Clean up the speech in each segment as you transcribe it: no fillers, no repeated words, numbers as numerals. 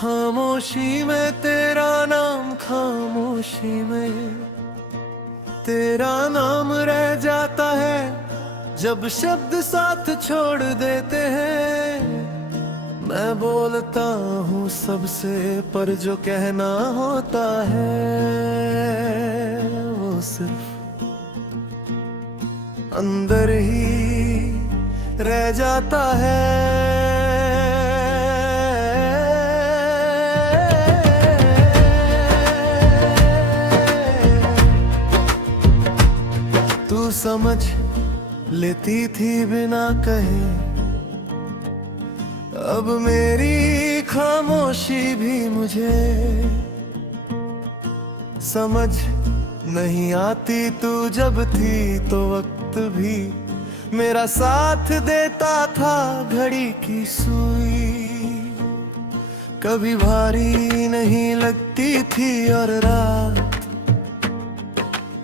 खामोशी में तेरा नाम, खामोशी में तेरा नाम रह जाता है जब शब्द साथ छोड़ देते हैं। मैं बोलता हूँ सबसे पर जो कहना होता है वो सिर्फ अंदर ही रह जाता है। तू समझ लेती थी बिना कहे, अब मेरी खामोशी भी मुझे समझ नहीं आती। तू जब थी तो वक्त भी मेरा साथ देता था, घड़ी की सुई कभी भारी नहीं लगती थी और रात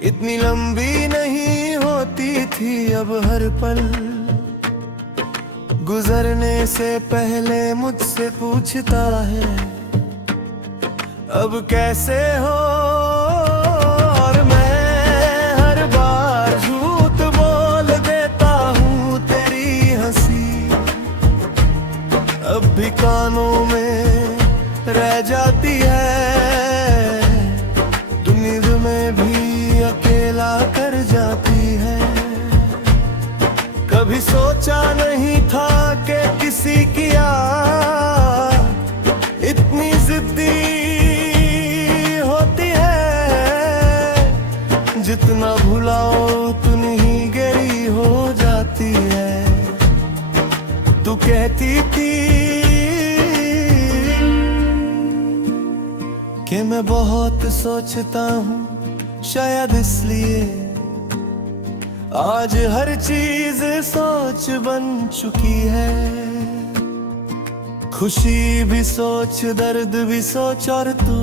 इतनी लंबी नहीं होती थी। अब हर पल गुजरने से पहले मुझसे पूछता है अब कैसे हो, और मैं हर बार झूठ बोल देता हूँ। तेरी हंसी अब भी कानों में रह जाती है, नींद में भी अकेला कर जाती है। कभी सोचा नहीं था कि किसी की याद इतनी जिद्दी होती है, जितना भुलाओ उतनी ही गहरी हो जाती है। तू कहती थी कि मैं बहुत सोचता हूँ, शायद इसलिए आज हर चीज सोच बन चुकी है। खुशी भी सोच, दर्द भी सोच, और तू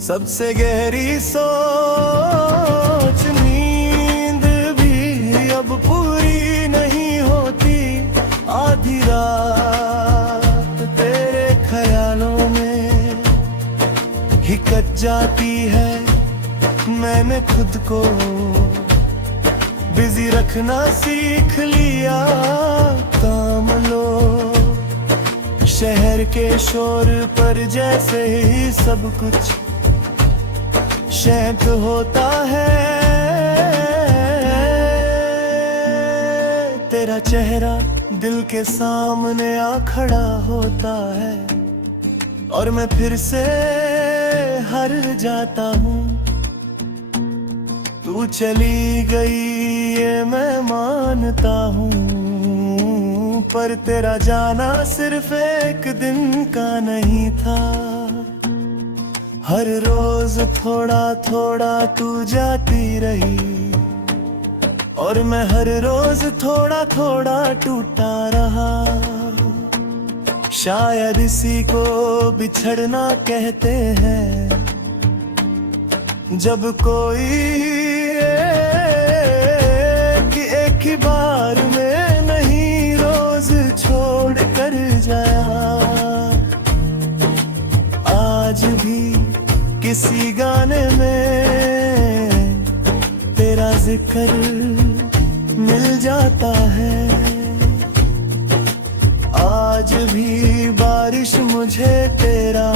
सबसे गहरी सोच। नींद भी अब पूरी नहीं होती, आधी रात तेरे ख्यालों में ही कट जाती है। मैंने खुद को बिजी रखना सीख लिया, काम लो शहर के शोर पर जैसे ही सब कुछ शांत होता है। तेरा चेहरा दिल के सामने आ खड़ा होता है और मैं फिर से हार जाता हूँ। तू चली गई ये मैं मानता हूँ, पर तेरा जाना सिर्फ एक दिन का नहीं था। हर रोज थोड़ा थोड़ा तू जाती रही और मैं हर रोज थोड़ा थोड़ा टूटा रहा। शायद इसी को बिछड़ना कहते हैं, जब कोई एक ही बार में नहीं रोज छोड़ कर जाया। आज भी किसी गाने में तेरा जिक्र मिल जाता है। आज भी बारिश मुझे तेरा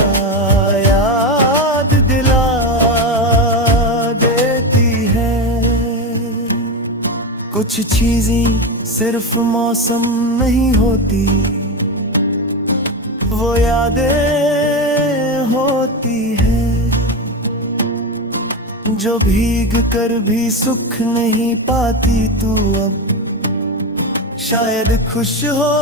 याद दिला देती है। कुछ चीजें सिर्फ मौसम नहीं होती, वो यादें होती है जो भीग कर भी सुख नहीं पाती। तू अब शायद खुश हो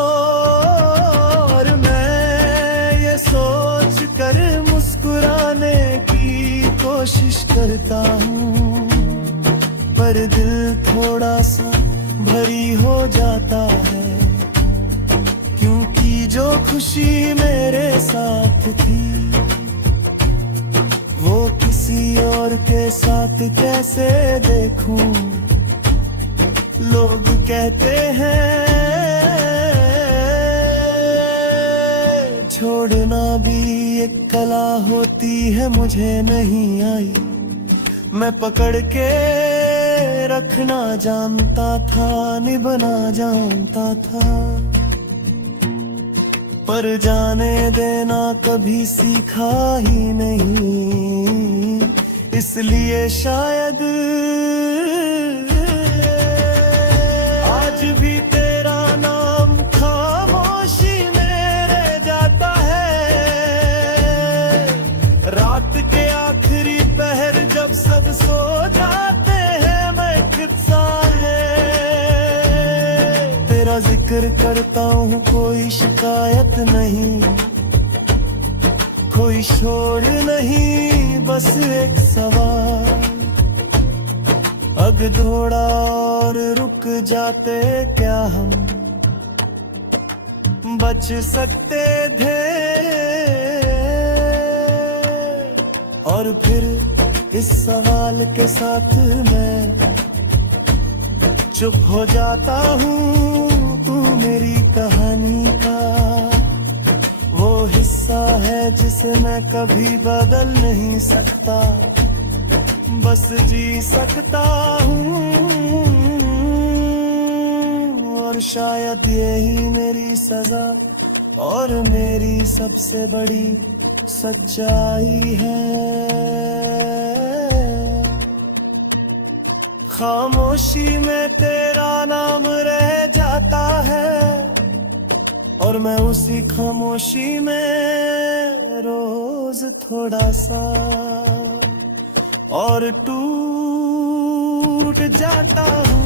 और मैं ये सोच कर मुस्कुराने की कोशिश करता हूँ, पर दिल थोड़ा सा भरी हो जाता है, क्योंकि जो खुशी मेरे साथ थी वो किसी और के साथ कैसे देखूं। लोग कहते हैं छोड़ रहना भी एक कला होती है, मुझे नहीं आई। मैं पकड़ के रखना जानता था, निभाना जानता था, पर जाने देना कभी सीखा ही नहीं। इसलिए शायद आज भी तेरा नाम खामोशी में रह जाता है। रात के आखिरी पहर जब सब सो जाते हैं, मैं किस्सा है तेरा जिक्र करता हूँ, कोई शिकायत नहीं, कोई शोर नहीं, बस एक सवाल। अग थोड़ा और रुक जाते क्या हम बच सकते थे। और फिर इस सवाल के साथ मैं चुप हो जाता हूँ। तू मेरी कहानी का वो हिस्सा है जिसे मैं कभी बदल नहीं सकता, बस जी सकता हूँ। और शायद यही मेरी सजा और मेरी सबसे बड़ी सच्चाई है। खामोशी में तेरा नाम रह जाता है, और मैं उसी खामोशी में रोज थोड़ा सा और टूट जाता हूँ।